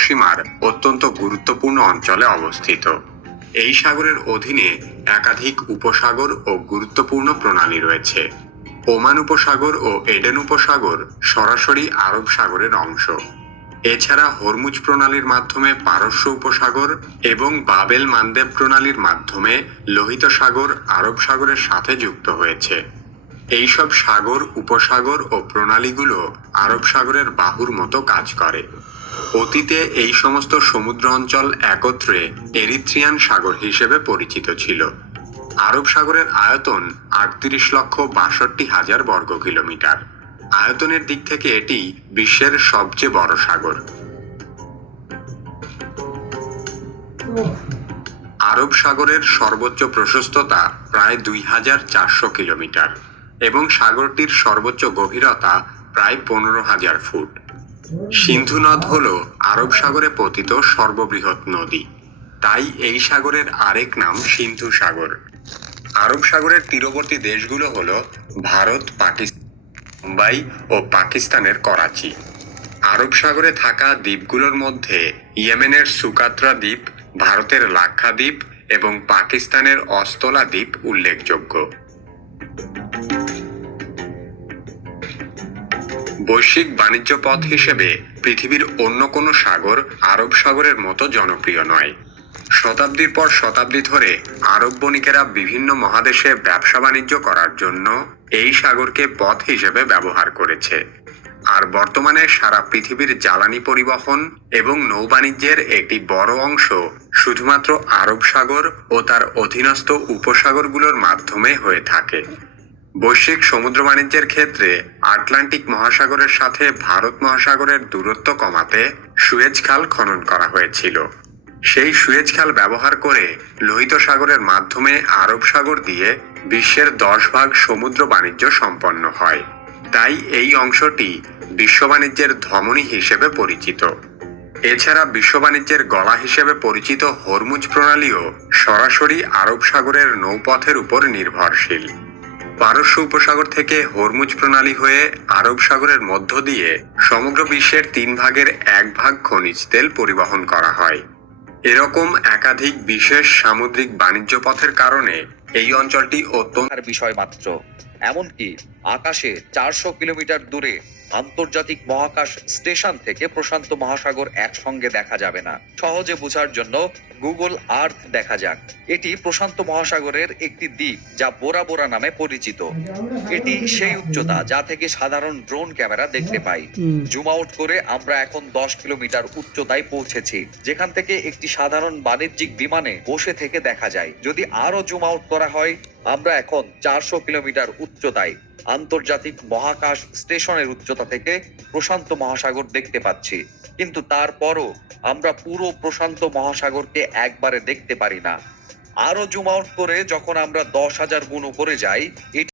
জলসীমার অত্যন্ত গুরুত্বপূর্ণ অঞ্চলে অবস্থিত। এই সাগরের অধীনে একাধিক উপসাগর ও গুরুত্বপূর্ণ প্রণালী রয়েছে। ওমান উপসাগর ও এডেন উপসাগর সরাসরি আরব সাগরের অংশ। এছাড়া হরমুজ প্রণালীর মাধ্যমে পারস্য উপসাগর এবং বাবেল মানদেব প্রণালীর মাধ্যমে লোহিত সাগর আরব সাগরের সাথে যুক্ত হয়েছে। এইসব সাগর, উপসাগর ও প্রণালীগুলো আরব সাগরের বাহুর মতো কাজ করে। অতীতে এই সমস্ত সমুদ্র অঞ্চল একত্রে এরিথ্রিয়ান সাগর হিসেবে পরিচিত ছিল। আরব সাগরের আয়তন 38,62,000 বর্গ কিলোমিটার। আয়তনের দিক থেকে এটি বিশ্বের সবচেয়ে বড় সাগর। আরব সাগরের সর্বোচ্চ প্রশস্ততা প্রায় 2,400 কিলোমিটার এবং সাগরটির সর্বোচ্চ গভীরতা প্রায় 15,000 ফুট। সিন্ধু নদ হল আরব সাগরে পতিত সর্ববৃহৎ নদী, তাই এই সাগরের আরেক নাম সিন্ধু সাগর। আরব সাগরের তীরবর্তী দেশগুলো হল ভারত, পাকিস্তান, মুম্বাই ও পাকিস্তানের করাচি। আরব সাগরে থাকা দ্বীপগুলোর মধ্যে ইয়েমেনের সুকাত্রা দ্বীপ, ভারতের লাক্ষাদ্বীপ এবং পাকিস্তানের অস্তলা দ্বীপ উল্লেখযোগ্য। বৈশ্বিক বাণিজ্য পথ হিসেবে পৃথিবীর অন্য কোনো সাগর আরব সাগরের মতো জনপ্রিয় নয়। শতাব্দীর পর শতাব্দী ধরে আরব বণিকেরা বিভিন্ন মহাদেশে ব্যবসা বাণিজ্য করার জন্য এই সাগরকে পথ হিসেবে ব্যবহার করেছে। আর বর্তমানে সারা পৃথিবীর জ্বালানি পরিবহন এবং নৌবাণিজ্যের একটি বড় অংশ শুধুমাত্র আরব সাগর ও তার অধীনস্থ উপসাগরগুলোর মাধ্যমে হয়ে থাকে। বৈশ্বিক সমুদ্র বাণিজ্যের ক্ষেত্রে আটলান্টিক মহাসাগরের সাথে ভারত মহাসাগরের দূরত্ব কমাতে সুয়েজ খাল খনন করা হয়েছিল। সেই সুয়েজ খাল ব্যবহার করে লোহিত সাগরের মাধ্যমে আরব সাগর দিয়ে বিশ্বের 10 ভাগ সমুদ্র বাণিজ্য সম্পন্ন হয়। তাই এই অংশটি বিশ্ব বাণিজ্যের ধমনী হিসেবে পরিচিত। এছাড়া বিশ্ব বাণিজ্যের গলা হিসেবে পরিচিত হরমুজ প্রণালীও সরাসরি আরব সাগরের নৌপথের উপর নির্ভরশীল। পারস্য উপসাগর থেকে হরমুজ প্রণালী হয়ে আরব সাগরের মধ্য দিয়ে সমগ্র বিশ্বের 3 ভাগের 1 ভাগ খনিজ তেল পরিবহন করা হয়। এরকম একাধিক বিশেষ সামুদ্রিক বাণিজ্য পথের কারণে এই অঞ্চলটি অত্যন্ত বিষয় মাত্র। এমনকি আকাশে 400 কিলোমিটার দূরে আন্তর্জাতিক মহাকাশ স্টেশন থেকে প্রশান্ত মহাসাগর একসঙ্গে দেখা যাবে না। সহজে বোঝার জন্য গুগল আর্থ দেখা যাক। এটি প্রশান্ত মহাসাগরের একটি দ্বীপ যা বোরা বোরা নামে পরিচিত। এটি সেই উচ্চতা যা থেকে সাধারণ ড্রোন ক্যামেরা দেখতে পাই। জুম আউট করে আমরা এখন 10 কিলোমিটার উচ্চতায় পৌঁছেছি, যেখান থেকে একটি সাধারণ বাণিজ্যিক বিমানে বসে থেকে দেখা যায়। যদি আরো জুম আউট করা হয়, আমরা এখন 400 কিলোমিটার উচ্চতায় আন্তর্জাতিক মহাকাশ স্টেশনের উচ্চতা থেকে প্রশান্ত মহাসাগর দেখতে পাচ্ছি। কিন্তু তারপরও আমরা পুরো প্রশান্ত মহাসাগরকে একবারে দেখতে পারি না। আরো জুম আউট করে যখন আমরা 10,000 গুণ উপরে যাই,